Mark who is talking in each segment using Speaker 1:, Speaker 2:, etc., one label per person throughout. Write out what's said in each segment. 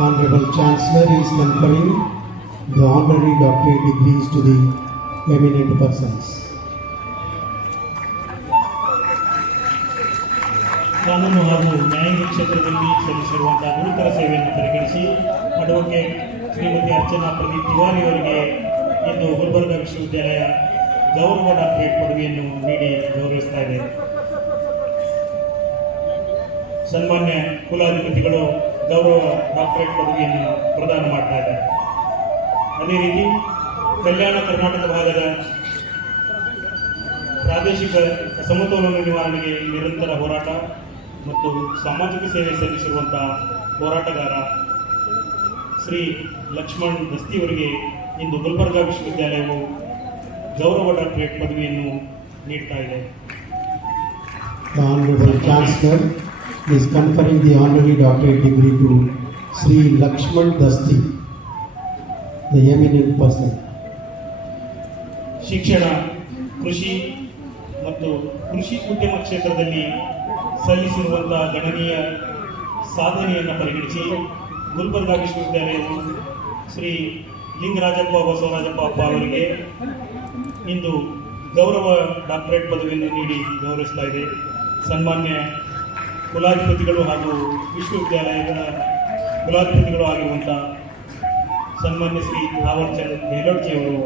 Speaker 1: Honorable Chancellor is conferring the honorary doctorate degrees to the eminent persons.
Speaker 2: ಕಾನೂನು ಹಾಗೂ ನ್ಯಾಯಾಂಗ ಕ್ಷೇತ್ರದಲ್ಲಿ ಸಲ್ಲಿಸಿರುವಂತಹ ಗುರುತರ ಸೇವೆಯನ್ನು ಪರಿಗಣಿಸಿ ಅಡ್ವೊಕೇಟ್ ಶ್ರೀಮತಿ ಅರ್ಚನಾ ಪ್ರದೀಪ್ ತಿವಾರಿ ಅವರಿಗೆ ಇಂದು ಗುಲ್ಬರ್ಗಾ ವಿಶ್ವವಿದ್ಯಾಲಯ ಗೌರವ ಡಾಕ್ಟರೇಟ್ ಪದವಿಯನ್ನು ನೀಡಿ ಗೌರವಿಸ್ತಾ ಇದೆ ಸನ್ಮಾನ್ಯ ಕುಲಾಧಿಪತಿಗಳು ಗೌರವ ಡಾಕ್ಟರೇಟ್ ಪದವಿಯನ್ನು ಪ್ರದಾನ ಮಾಡ್ತಾ ಇದ್ದಾರೆ. ಅದೇ ರೀತಿ ಕಲ್ಯಾಣ ಕರ್ನಾಟಕ ಭಾಗದ ಪ್ರಾದೇಶಿಕ ಸಮತೋಲನ ನಿವಾರಣೆಗೆ ನಿರಂತರ ಹೋರಾಟ ಮತ್ತು ಸಾಮಾಜಿಕ ಸೇವೆ ಸಲ್ಲಿಸಿರುವಂತಹ ಹೋರಾಟಗಾರ ಶ್ರೀ ಲಕ್ಷ್ಮಣ್ ದಸ್ತಿ ಅವರಿಗೆ ಇಂದು ಗುಲ್ಬರ್ಗಾ ವಿಶ್ವವಿದ್ಯಾಲಯವು ಗೌರವ ಡಾಕ್ಟರೇಟ್ ಪದವಿಯನ್ನು ನೀಡ್ತಾ ಇದೆ.
Speaker 1: Is conferring the honorary doctorate degree to Sri Lakshman Dasti, the eminent person.
Speaker 2: ಶಿಕ್ಷಣ ಕೃಷಿ ಮತ್ತು ಕೃಷಿ ಉದ್ಯಮ ಕ್ಷೇತ್ರದಲ್ಲಿ ಸಲ್ಲಿಸಿರುವಂತಹ ಗಣನೀಯ ಸಾಧನೆಯನ್ನು ಪರಿಗಣಿಸಿ ಗುಲ್ಬರ್ಗಾ ವಿಶ್ವವಿದ್ಯಾಲಯವು ಶ್ರೀ ಲಿಂಗರಾಜಪ್ಪ ಬಸವರಾಜಪ್ಪ ಅಪ್ಪ ಅವರಿಗೆ ಇಂದು ಗೌರವ ಡಾಕ್ಟರೇಟ್ ಪದವಿಯನ್ನು ನೀಡಿ ಗೌರವಿಸ್ತಾ ಇದೆ ಸನ್ಮಾನ್ಯ ಕುಲಾಧಿಪತಿಗಳು ಹಾಗೂ ವಿಶ್ವವಿದ್ಯಾಲಯದ ಕುಲಾಧಿಪತಿಗಳು ಆಗಿರುವಂಥ ಸನ್ಮಾನ್ಯ ಶ್ರೀ ಥಾವರ್ಚಂದ್ ಗೆಹ್ಲೋಟ್ಜಿ ಅವರು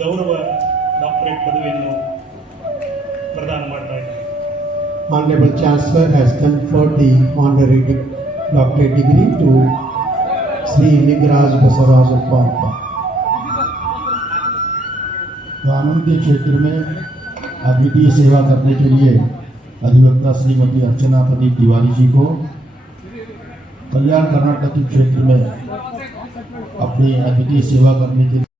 Speaker 2: ಗೌರವ ಡಾಕ್ಟರೇಟ್ ಪದವಿಯನ್ನು ಪ್ರದಾನ ಮಾಡ್ತಾ ಇದ್ದಾರೆ
Speaker 1: Honorable Chancellor has conferred the honorary de- doctorate degree to Sri Lingaraj Basavaraj Appa.
Speaker 3: कानून के क्षेत्र में अद्वितीय सेवा करने के लिए अधिवक्ता श्रीमती अर्चना प्रदीप तिवारी जी को कल्याण कर्नाटक के क्षेत्र में अपनी अतिथि सेवा करने के